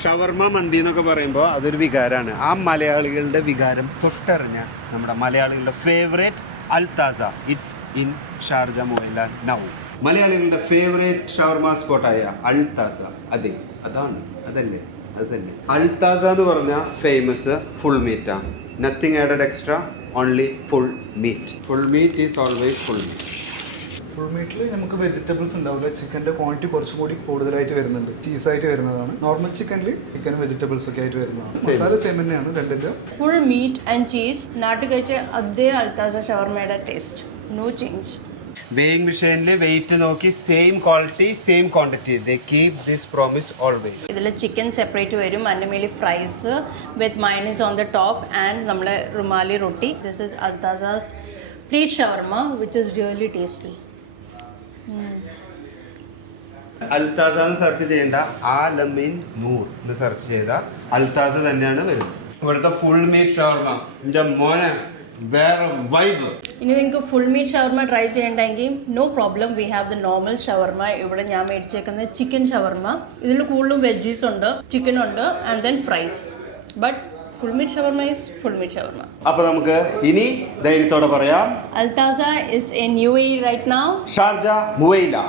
ഷവർമ മന്തി എന്നൊക്കെ പറയുമ്പോൾ അതൊരു വികാരമാണ്. ആ മലയാളികളുടെ വികാരം തൊട്ടറിഞ്ഞ നമ്മുടെ മലയാളികളുടെ favourite Al Taza. It's in Sharjah Muwaileh now. മലയാളികളുടെ ഫേവറേറ്റ് ഷവർമ സ്പോട്ടായ അൽതാസ. അതെ, അതാണ്, അതല്ലേ, അത് തന്നെ. അൽതാസ എന്ന് പറഞ്ഞാൽ ഫേമസ് ഫുൾ മീറ്റാണ്. Nothing added extra, only full meat. Full meat is always full meat. Full മീറ്റിൽ നമുക്ക് വെജിറ്റബിൾസ് ഉണ്ടാവില്ല. ചിക്കൻ്റെ ക്വാണ്ടിറ്റി കുറച്ചും കൂടി കൂടുതലായിട്ട് വരുന്നുണ്ട്. ചീസായിട്ട് വരുന്നതാണ്. നോർമൽ ചിക്കനിൽ ചിക്കനും വെജിറ്റബിൾസ് ഒക്കെ ആയിട്ട് വരുന്നതാണ്. മസാല സെയിം തന്നെയാണ് രണ്ടിൻ്റെ. ഫുൾ മീറ്റ് ആൻഡ് ചീസ് നാട്ടിൽ കഴിച്ച അതേ അൽത്താസ ഷവർമയുടെ ടേസ്റ്റ്, നോ ചേഞ്ച്. വെയിങ് മെഷീനിൽ വെയിറ്റ് നോക്കി same quality same quantity. They keep this promise always. ഇതിൽ ചിക്കൻ സെപ്പറേറ്റ് വരും, അതിൻ്റെ മേലിൽ fries with mayonnaise on the top and നമ്മളെ rumali roti. This is Al Taza's plate shawarma which is really tasty. Al Taza എന്ന് search ചെയ്യേണ്ട, ആലമീൻ നൂർ എന്ന് സെർച്ച് ചെയ്താൽ അൽത്താസ തന്നെയാണ് വരുന്നത്. ഇവിടുത്തെ ഫുൾ മീറ്റ് ഷവർമ എൻ്റെ മോനെ വേറെ വൈബ്. ഇനി നിങ്ങൾക്ക് ഫുൾ മീറ്റ് ഷവർമ ട്രൈ ചെയ്യണമെങ്കിൽ no problem, we have the normal shawarma. ഇവിടെ ഞാൻ മേടിച്ചേക്കുന്നത് ചിക്കൻ ഷവർമ. ഇതിൽ കൂടുതലും വെജീസ് ഉണ്ട്, ചിക്കൻ ഉണ്ട് and then fries. But full meat shawarma is full meat shawarma. അപ്പൊ നമുക്ക് ഇനി ധൈര്യത്തോടെ പറയാം, Al Taza is in UAE right now. Sharjah Muwaileh.